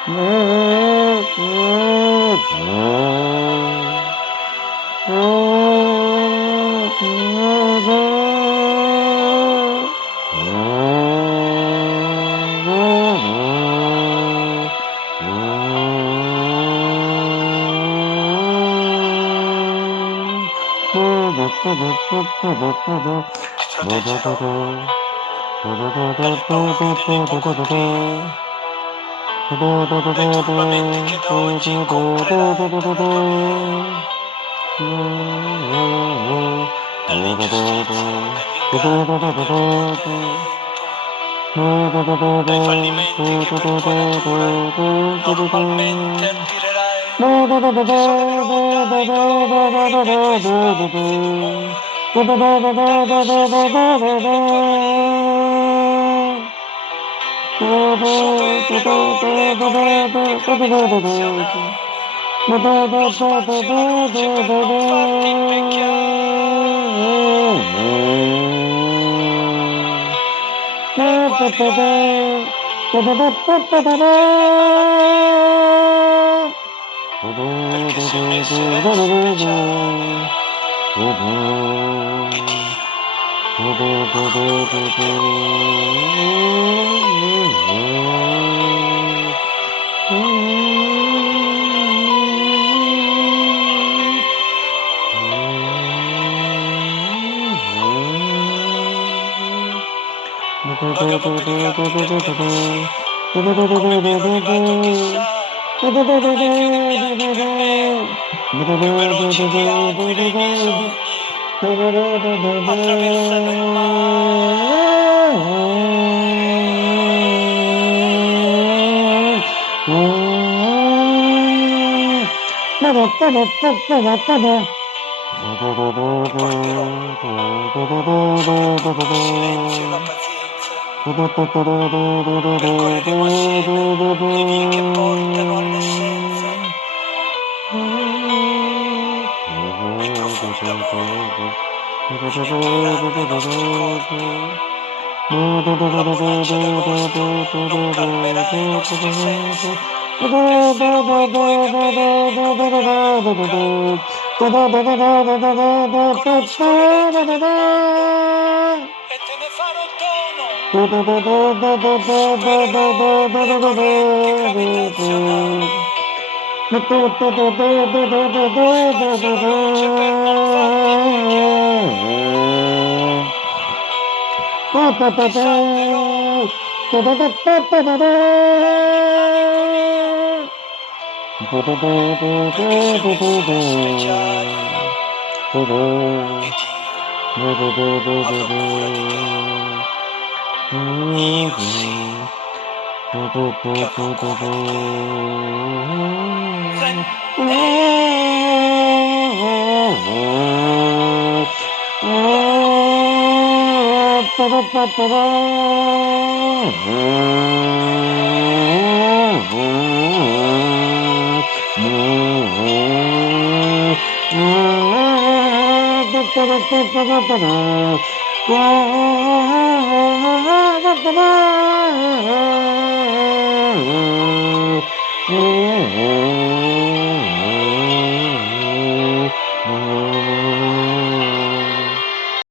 Tu te lo dici, no? Ricordi un poco qui, dei turbamenti che da oggi incontrerai per la tua via. Dalle ingiustizie, dagli inganni, dal tradimento, dai fallimenti che per tua natura normalmente attirerai. Ti sovrapporrai dolori nei tuoi spazi d'amore, attraverso il fallimento. Superiore vorrebbe gravitazione, lo spazio e la luce per non farti invecchiare. E guarirai perché sei un essere speciale di Dio. Vagabondi giganti che tu ammiri, come Dio arrivato chissà, non hai più nemici per me, più veloci ti auguri i miei sogni, attraversano il mare. Mi porterò il silenzio e la pazienza percorreremo assieme le vie che portano all'essenza e profondo amore ci metteranno i nostri corpi. L'abbraccio d'agosto non calmerai i nostri sensi. Tesserò i tuoi capelli come un'ancora e te ne farò dono. Supererò le correnti gravitazionali. Lo spazio e la luce per non farti invecchiare. Ti salverò perché sei un essere speciale di Dio. Avrò cura di te. Io sì, che avrò cura di te.